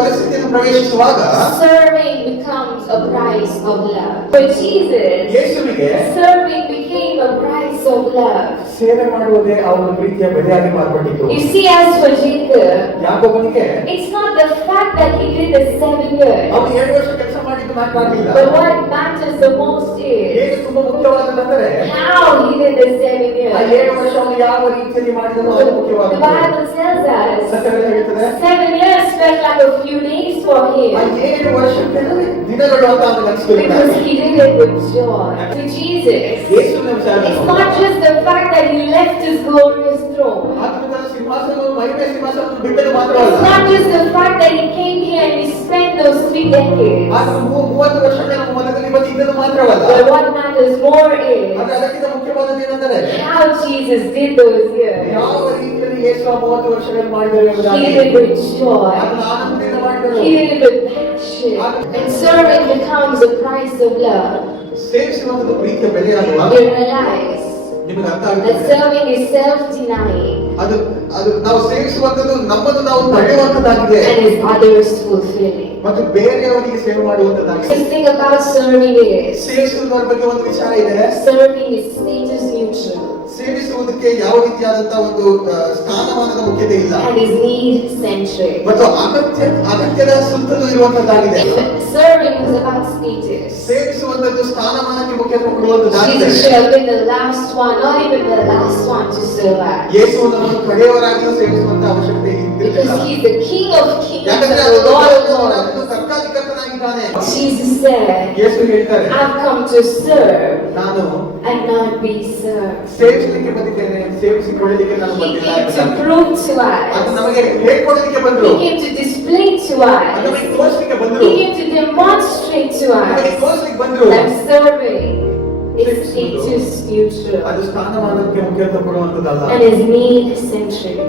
ಪರಿಸ್ಥಿತಿಯನ್ನು ಪ್ರವೇಶಿಸುವಾಗ serving becomes a price of love. For Jesus, ಯೇಸುವಿಗೆ serving became a price of love. ಸೇವೆ ಮಾಡುವುದೇ ಅವನ ಪ್ರೀತಿಯ ಬೆಲೆಯಾಗಿ ಮಾರ್ಪಟ್ಟಿತು. You see, as for Jacob, ಯಾಕೋಬನಿಗೆ it's not the fact that he did the 7 years, ಅವನು 7 ವರ್ಷ ಕೆಲಸ ಮಾಡಿದ್ದು ಮಾತಾಡಲಿಲ್ಲ. but what matters the most is ಏನು ತುಂಬಾ ಮುಖ್ಯವಾದದಂದರೆ how he did the 7 ಆ years. 7 ವರ್ಷ ಅವನು ಯಾವ ರೀತಿಯಲ್ಲಿ ಮಾಡಿದನು ಅದು The ಮುಖ್ಯವಾದದ್ದು. Bible tells us ಸತ್ಯವೇದ ಹೇಳ್ತದೆ 7 years felt like a few days for ಆ him 7 ವರ್ಷಕ್ಕೆ ದಿನಗಳು ಅಂತ ಅವನಿಗೆ ಅನಿಸ್ತಿಲ್ಲ. because he did it with joy. To Jesus, ಯೇಸುವಿನ ವಿಚಾರ it's not just the fact that he left his glorious throne. ಆತನ ಸಿಂಹಾಸನವನ್ನು ಮಹಿಮೆ ಸಿಂಹಾಸನವನ್ನು ಬಿಟ್ಟದ್ದು ಮಾತ್ರವಲ್ಲ, It's not just the fact that he came here and he spent those 3 decades. ಆತನು 30 ವರ್ಷಗಳ ನಮ್ಮ ಮನದಲ್ಲಿ ಬಂದು ಇದ್ದದ್ದು ಮಾತ್ರವಲ್ಲ, But what matters more is ಆದರೆ ಅದಕ್ಕಿಂತ ಮುಖ್ಯವಾದದ್ದು ಏನೆಂದರೆ how Jesus did those years. ಯಾವ ರೀತಿಯಲ್ಲಿ ಯೇಸು ಆ 30 ವರ್ಷಗಳನ್ನು ಮಾಡಿದರು He ಎಂಬುದಾಗಿ did it with joy. ಅದನ್ನು ಆನಂದದಿಂದ ಮಾಡಿದರು. He did it with passion. And serving becomes a price of love. ಸೇವಿಸುವಂತದ್ದು ಪ್ರೀತಿಯ ಬೆಲೆಯಾಗುವ You realize ನಿಮಗೆ ಅರ್ಥ that ಆಗುತ್ತೆ. serving is self-denying ಅದು ಅದು ನಾವು ಸೇವಿಸುವಂತದ್ದು ನಮ್ಮನ್ನು ನಾವು ತಡೆಯುವಂತದ್ದಾಗಿದೆ and is others fulfilling. ಮತ್ತು ಬೇರೆಯವರಿಗೆ ಸೇವೆ ಮಾಡುವಂತದ್ದಾಗಿದೆ. The thing about serving is ಸೇವಿಸುವುದರ ಬಗ್ಗೆ ಒಂದು ವಿಚಾರ ಇದೆ. serving is status neutral ಸೇವಿಸುವುದಕ್ಕೆ ಯಾವ ರೀತಿಯಾದಂತಹ ಒಂದು ಸ್ಥಾನಮಾನದ ಮುಖ್ಯತೆ ಇಲ್ಲ and is need centric. ಮತ್ತು ಅಗತ್ಯದ ಸುತ್ತಲೂ ಇರುವಂತದ್ದಾಗಿದೆ. Serving is about status. ಸೇವಿಸುವಂತದ್ದು ಸ್ಥಾನಮಾನಕ್ಕೆ ಮುಖ್ಯತ್ವ ಕೊಡುವಂತದ್ದಾಗಿದೆ. Jesus should have been the last one, not even the last one to survive. ಯೇಸುವನ್ನು ಕಡೆಯವರಾಗಿಯೂ ಸೇವಿಸುವಂತ ಅವಶ್ಯಕತೆ Because ಇರಲಿಲ್ಲ. he's the King of Kings and ಯಾಕಂದ್ರೆ the Lord of ಅವನು Lords. ಸರ್ಕಾಧಿಕರ್ತನಾಗಿದ್ದಾನೆ. Jesus said, ಯೇಸು ಹೇಳ್ತಾರೆ, I've come to serve ನಾನು and not be served. ಸೇವಿಸಲಿಕ್ಕೆ ಬಂದಿದ್ದೇನೆ, ಸೇವಿಸಿಕೊಳ್ಳಲಿಕ್ಕೆ ನಾನು He ಬಂದಿಲ್ಲ came to ಎಂಬುದಾಗಿ. prove to ಅದು us. ನಮಗೆ ಹೇಳ್ಕೊಡಲಿಕ್ಕೆ ಬಂದ್ರು, He came to display to ಅದು ನಮಗೆ us. ತೋರಿಸಲಿಕ್ಕೆ ಬಂದ್ರು, He came to demonstrate to ನಮಗೆ us ತೋರಿಸಲಿಕ್ಕೆ ಬಂದ್ರು. that serving is status neutral ಅದು ಸ್ಥಾನಮಾನಕ್ಕೆ ಮುಖ್ಯತ್ವ ಕೊಡುವಂತದ್ದಲ್ಲ. and is need centric.